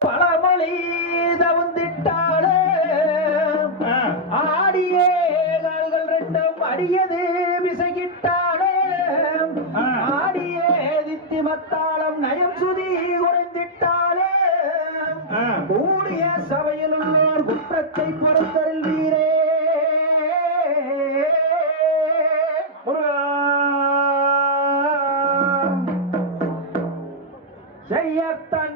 பழமொழி தவுந்திட்டாலே ஆடியே கால்கள் ரெண்டும் அடியது விசைகிட்டாலே ஆடியே தித்தி மத்தாளம் நயம் சுதி உறைந்திட்டாலே ஊடிய சபையில் உள்ளோர் குற்றத்தை செய்யத்தான்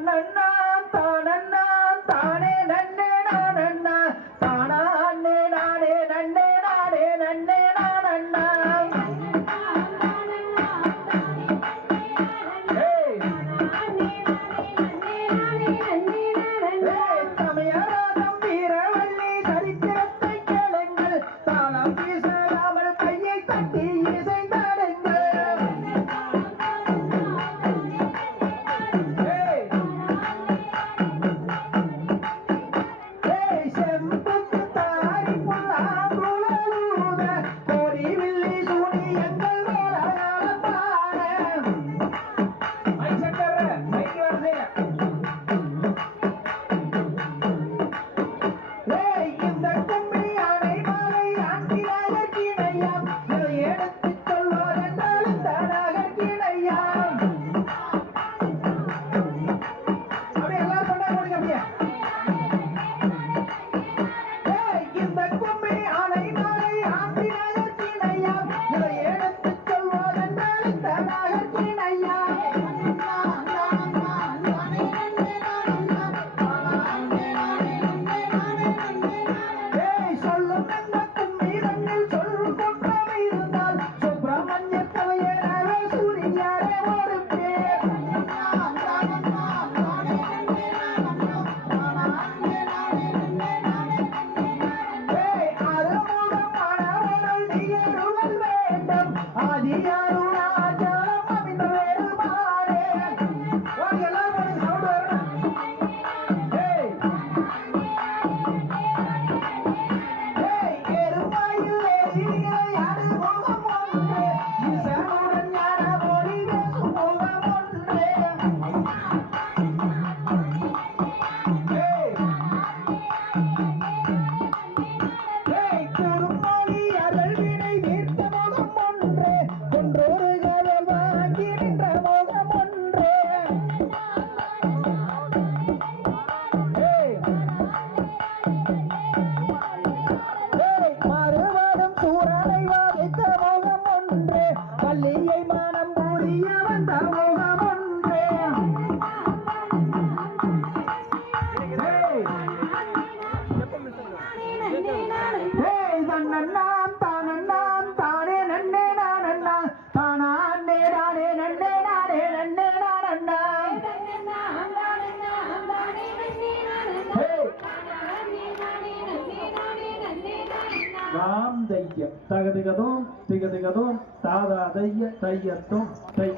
ಯಾರು பள்ளியை மானம் கூறியவன் தமிழ் தாம் தைய தகதிகதும் திகதிகதும் தாதா தைய தையத்தும் தை